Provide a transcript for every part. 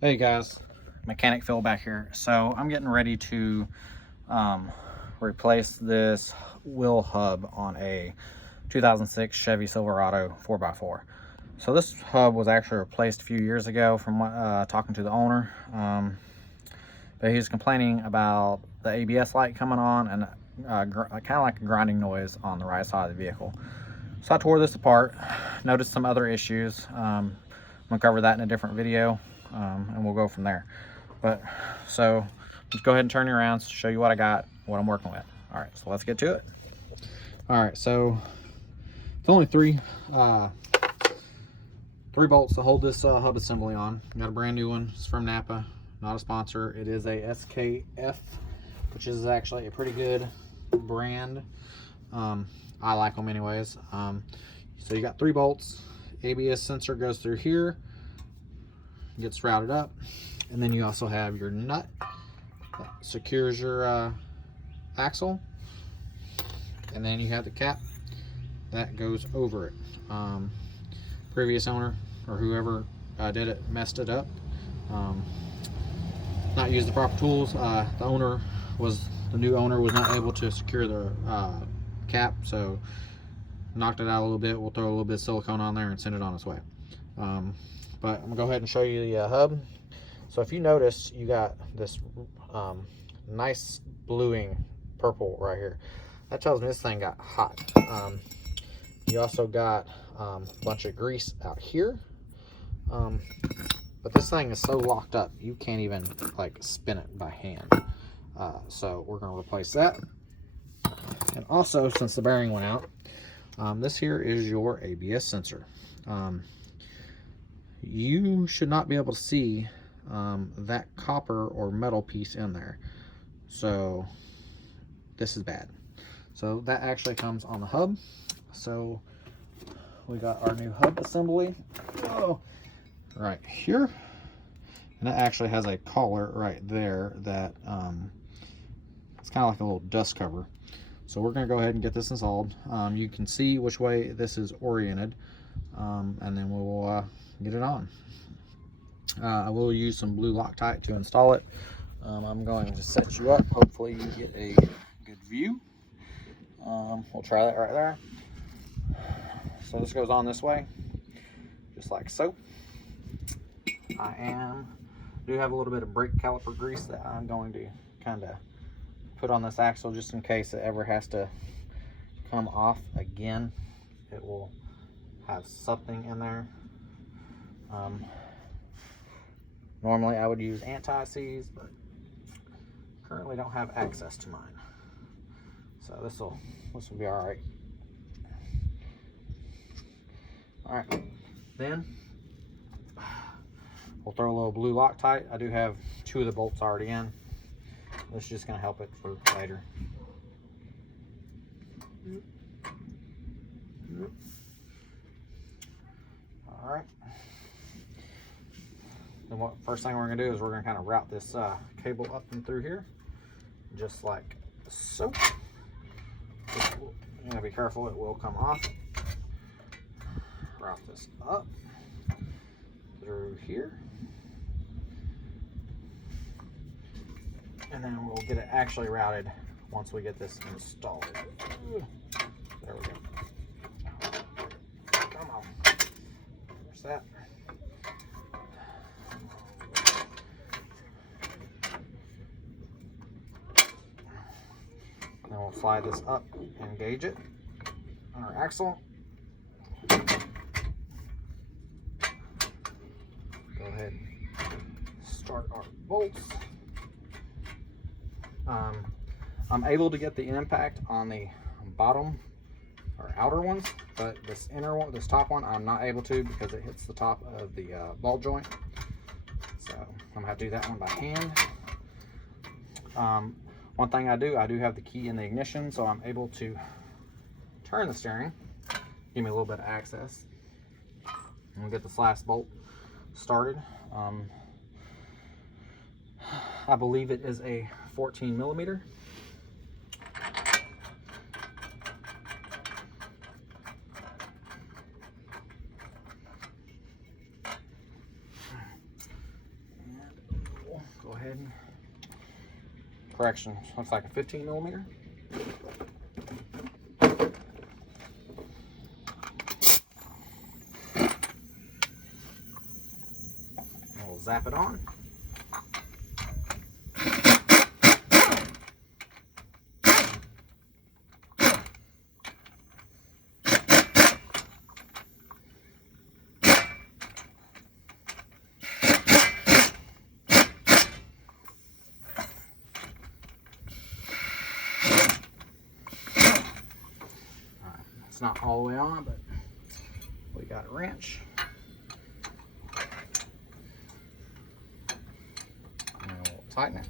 Hey guys, Mechanic Phil back here. So I'm getting ready to replace this wheel hub on a 2006 Chevy Silverado 4x4. So this hub was actually replaced a few years ago from talking to the owner. But he was complaining about the ABS light coming on and kind of like a grinding noise on the right side of the vehicle. So I tore this apart, noticed some other issues. I'm gonna cover that in a different video, and we'll go from there. But so let's go ahead and turn you around, show you what I got, what I'm working with. All right, so let's get to it. All right, so it's only three bolts to hold this hub assembly on. Got a brand new one. It's from Napa, not a sponsor. It is a SKF, which is actually a pretty good brand. I like them anyways. So you got 3 bolts. ABS sensor goes through here, gets routed up, and then you also have your nut that secures your axle, and then you have the cap that goes over it. Previous owner or whoever did it messed it up. Not used the proper tools. The new owner was not able to secure the cap, so knocked it out a little bit. We'll throw a little bit of silicone on there and send it on its way. But I'm gonna go ahead and show you the hub. So if you notice, you got this nice bluing purple right here. That tells me this thing got hot. You also got a bunch of grease out here. But this thing is so locked up, you can't even like spin it by hand. So we're gonna replace that. And also, since the bearing went out, this here is your ABS sensor. You should not be able to see that copper or metal piece in there. So this is bad. So that actually comes on the hub. So we got our new hub assembly right here. And it actually has a collar right there that it's kind of like a little dust cover. So we're going to go ahead and get this installed. You can see which way this is oriented, and then we'll get it on. I will use some blue Loctite to install it. I'm going to set you up. Hopefully you get a good view. We'll try that right there. So this goes on this way, just like so. I do have a little bit of brake caliper grease that I'm going to kind of put on this axle just in case it ever has to come off again. It will have something in there. Normally I would use anti-seize, but currently don't have access to mine. So this will be all right. All right, then we'll throw a little blue Loctite. I do have 2 of the bolts already in. This is just going to help it for later. All right. Then first thing we're going to do is we're going to kind of route this cable up and through here, just like so. You gotta be careful; it will come off. Route this up through here. And then we'll get it actually routed once we get this installed. There we go. Come on. There's that. Then we'll fly this up and gauge it on our axle. Go ahead and start our bolts. I'm able to get the impact on the bottom or outer ones, but this inner one, this top one, I'm not able to because it hits the top of the ball joint. So I'm gonna have to do that one by hand. One thing I do have the key in the ignition, so I'm able to turn the steering, give me a little bit of access. And we'll get this last bolt started. I believe it is a 14 millimeter. go ahead and, correction, looks like a 15 millimeter. We'll zap it on. It's not all the way on, but we got a wrench. And we'll tighten it.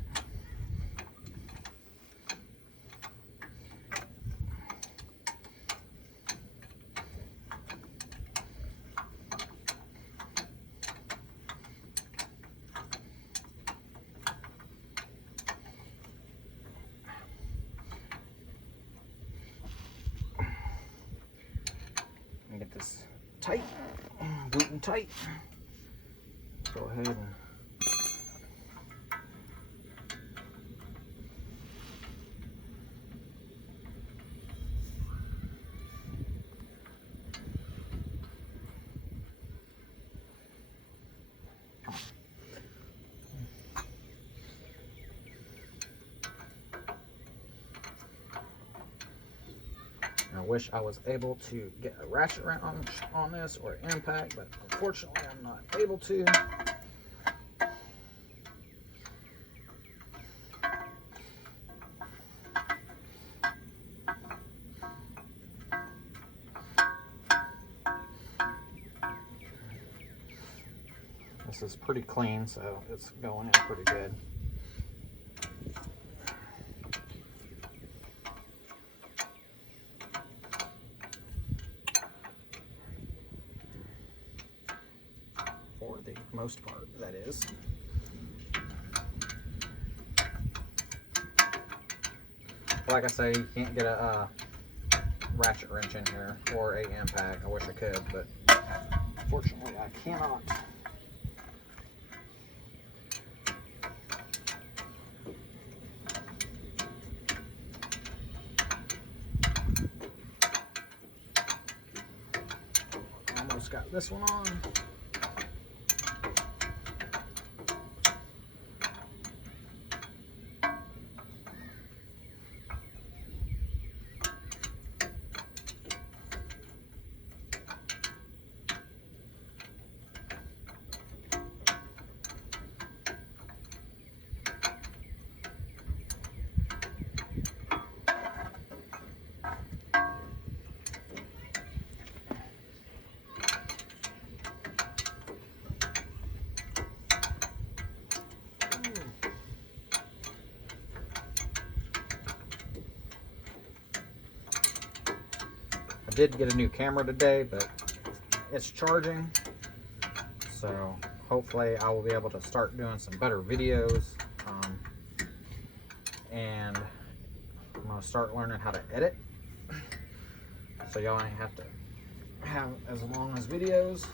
Get this tight, good and tight. Go ahead and I wish I was able to get a ratchet wrench on this or an impact, but unfortunately I'm not able to. This is pretty clean, so it's going in pretty good. For the most part, that is. Like I say, you can't get a ratchet wrench in here or a impact. I wish I could, but unfortunately I cannot. Almost got this one on. I did get a new camera today, but it's charging, so hopefully I will be able to start doing some better videos, and I'm going to start learning how to edit, so y'all ain't have to have as long as videos.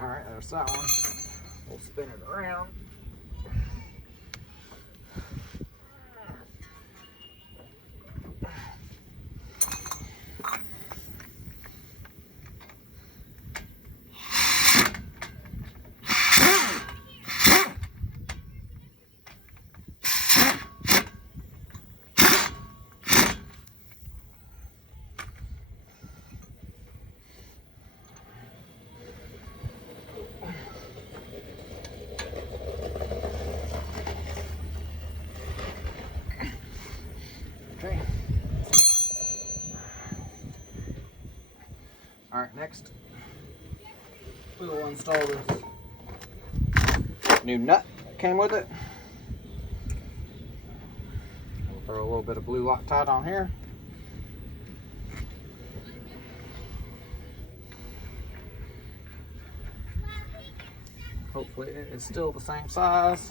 Alright, there's that one. We'll spin it around. Okay. All right, next we will install this new nut that came with it. We'll throw a little bit of blue Loctite on here. Hopefully it is still the same size,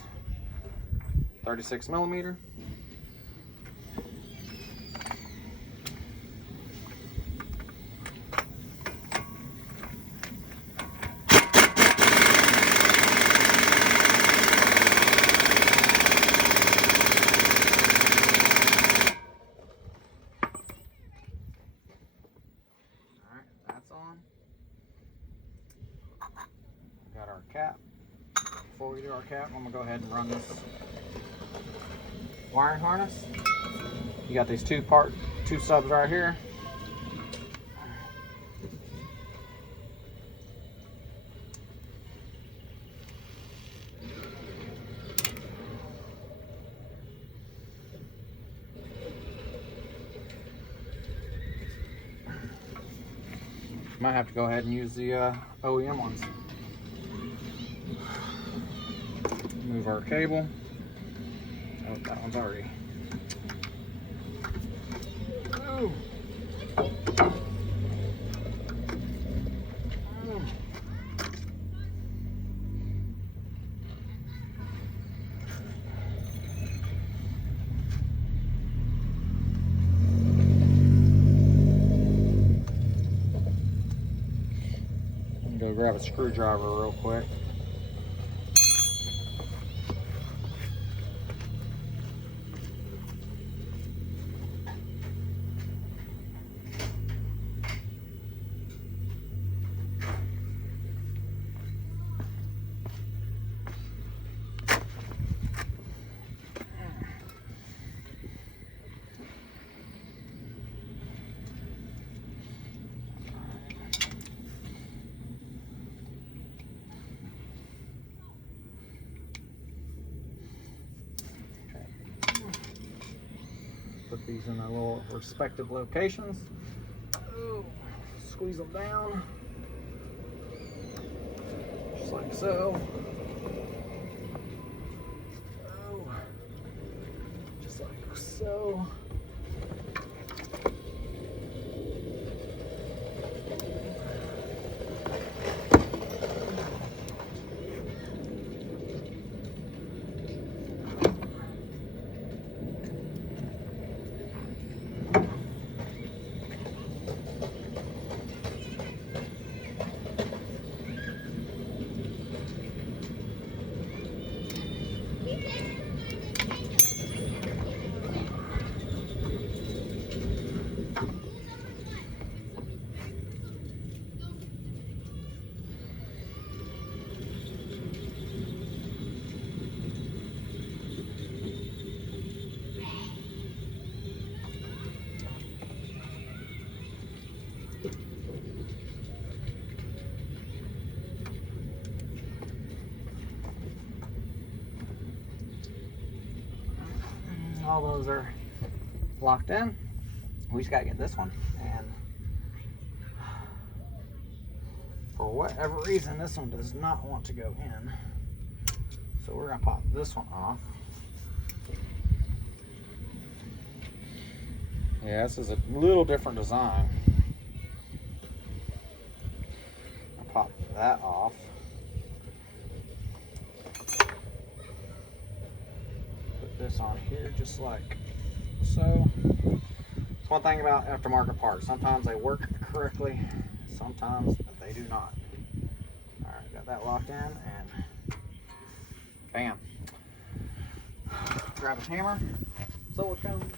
36 millimeter. cap. Before we do our cap, I'm gonna go ahead and run this wiring harness. You got these two subs right here. Might have to go ahead and use the OEM ones. Move our cable. Oh, that one's already. Oh. Go grab a screwdriver real quick. Put these in their little respective locations. Ooh, squeeze them down, just like so. Oh, just like so. All those are locked in. We just gotta get this one, and for whatever reason this one does not want to go in, so we're gonna pop this one off. Yeah, this is a little different design. I'll pop that off. This on here just like so. It's one thing about aftermarket parts. Sometimes they work correctly, sometimes they do not. Alright, got that locked in, and bam. Grab a hammer, silicone.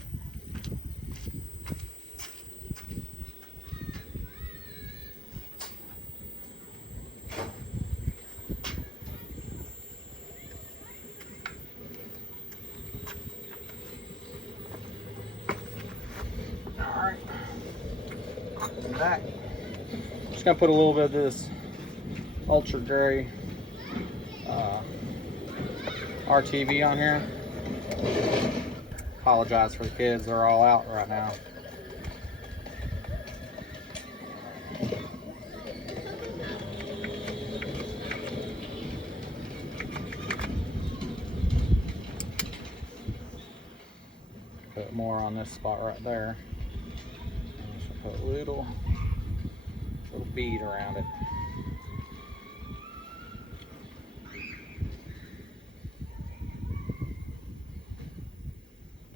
Back. Just gonna put a little bit of this ultra gray RTV on here. Apologize for the kids, they're all out right now. Put more on this spot right there. Put a little bead around it.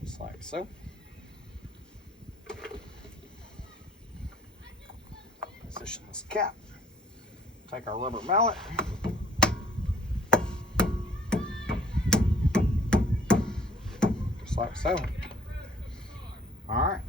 Just like so. Position this cap. Take our rubber mallet. Just like so. Alright.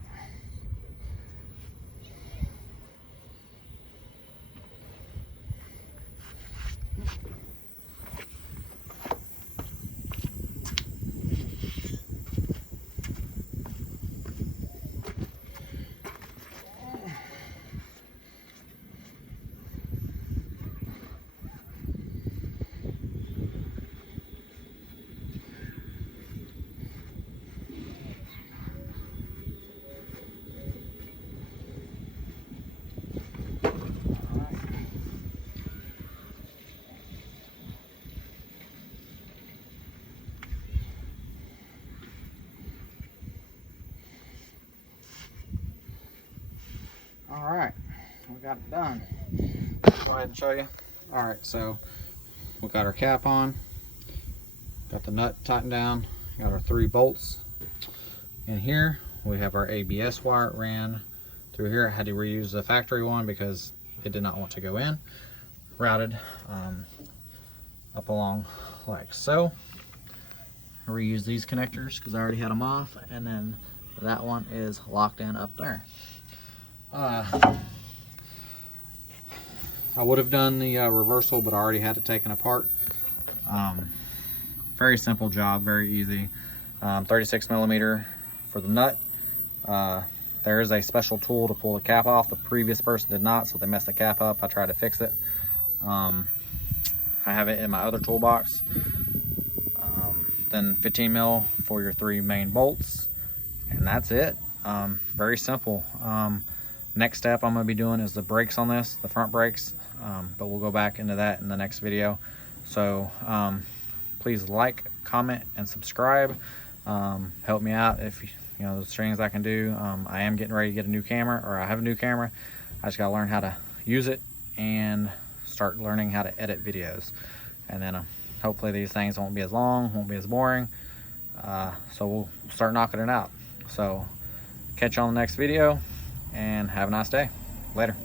All right, we got it done. Go ahead and show you. All right, so we got our cap on, got the nut tightened down, got our 3 bolts in here. We have our ABS wire ran through here. I had to reuse the factory one because it did not want to go in. Routed up along like so. Reuse these connectors because I already had them off, and then that one is locked in up there. I would have done the reversal, but I already had it taken apart. Very simple job, very easy. 36 millimeter for the nut. There is a special tool to pull the cap off. The previous person did not, so they messed the cap up. I tried to fix it. I have it in my other toolbox. Then 15 mil for your 3 main bolts, and that's it. Very simple. Next step I'm going to be doing is the brakes on this, the front brakes, but we'll go back into that in the next video. So please like, comment, and subscribe. Help me out if you know the things I can do. I am getting ready to get a new camera, or I have a new camera. I just got to learn how to use it and start learning how to edit videos, and then hopefully these things won't be as long, won't be as boring. So we'll start knocking it out. So catch you on the next video, and have a nice day. Later.